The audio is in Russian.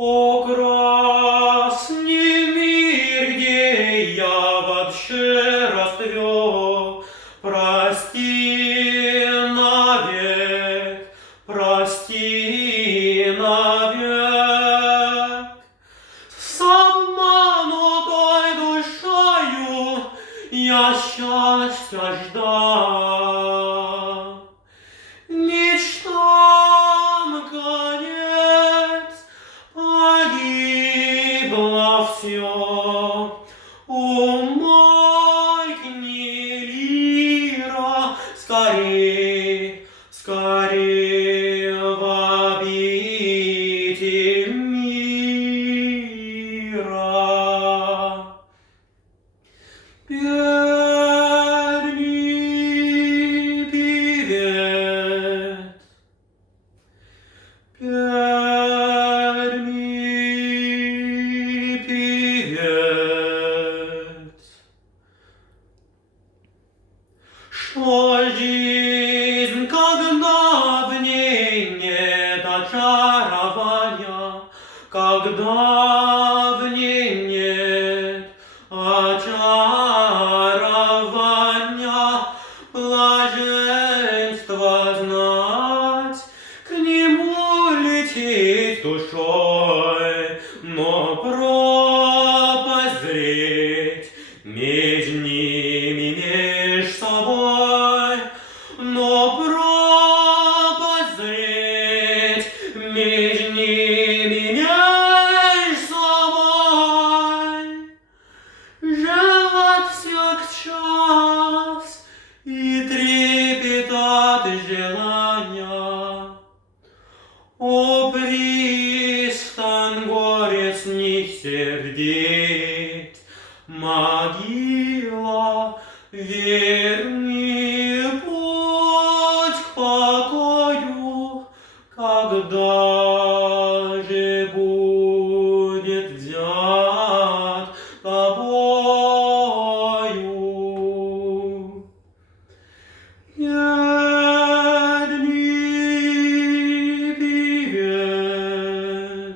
О, красный мир, где я вообще расцвел, прости навек, прости навек. С обманутой душою я счастья ждал. Мечтам конец, погибло все. Умолкни, лира, скорей, скорей в обитель мира. Верни привет, верни привет. Что жизнь, когда в ней нет очарования, когда в ней нет очарования, блаженство знать, к нему лететь душой, но пропасть зреть между ними, меж собой, но пропасть зреть между ними, меж собой. Желать всяк час и трепетать желания. О, пристань горестных сердец, могила, верни путь к покою, когда же будет взят тобою. Верни привет,